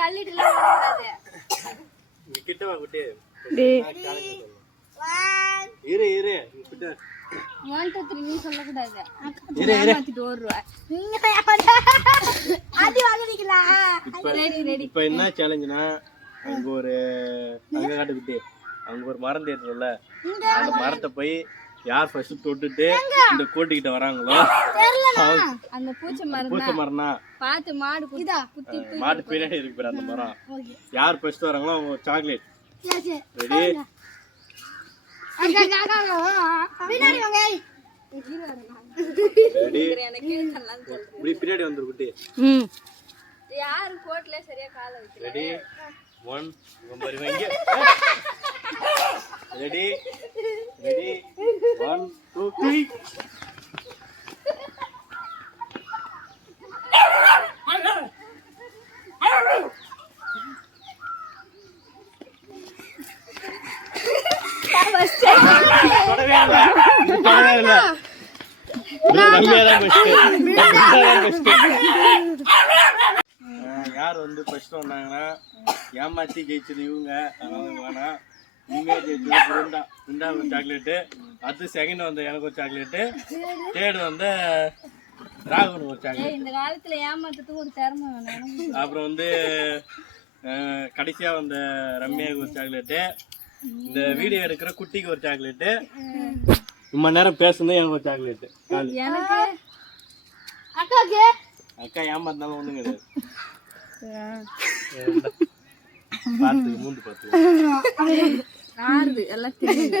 தள்ளிட்டுலாம் வரக்கூடாது. இங்க கிட்ட வா குட்டி. டேய் இரு இரு கிட்ட 1 2 3 நீ சொல்லக்கூடாது. இரு இரு மாத்திட்டு ஓடுறா. நீங்க ஆதி வாங்குறீங்களா? இப்போ என்ன சேலஞ்சுனா அங்க ஒரு அங்க காட்டு குட்டி அங்க ஒரு மரம் தேடுறோம்ல அந்த மரத்தை போய் யார் ஃபர்ஸ்ட் தொட்டுட்டு இந்த கோட்டுக்கிட்ட வராங்களோ அந்த பூச்சை மரம்னா பார்த்து மாடு குத்தி மாட்டு பின்னாடி இருக்கு பேர் அந்த மரம் யார் ஃபர்ஸ்ட் வராங்களோ அவங்க சாக்லேட் ரெடி ரெடி இப்படி பின்னாடி வந்துரு குட்டி யாரு கோட்ல சரியா கால வைக்கல ரெடி 1 உங்க வைங்க ரெடி ரெடி 1 2 3 யார் வந்து ஃபர்ஸ்ட் வந்தாங்கன்னா ஏமாத்தி ஜெயிச்சது இவங்க அதனால வேணாம் நீங்க ஜெயிச்சது பிருந்தா ஒரு சாக்லேட்டு அடுத்து செகண்ட் வந்த எனக்கு ஒரு சாக்லேட்டு தேர்டு வந்து ராகுனுக்கு ஒரு சாக்லேட் இந்த காலத்துல ஏமாத்துறதுக்கு ஒரு திறமை வேணும் அப்புறம் வந்து கடைசியா வந்த ரம்யாவுக்கு ஒரு சாக்லேட்டு இந்த வீடியோ எடுக்கிற குட்டிக்கு ஒரு சாக்லேட்டு ரொம்ப நேரம் பேசுனது எனக்கு ஒரு சாக்லேட்டு எனக்கு அக்கா ஏமாத்தினாலும் ஒண்ணும் கிடையாது பார்த்து மூந்து பார்த்து ஆறுது எல்லாம் தெரியுது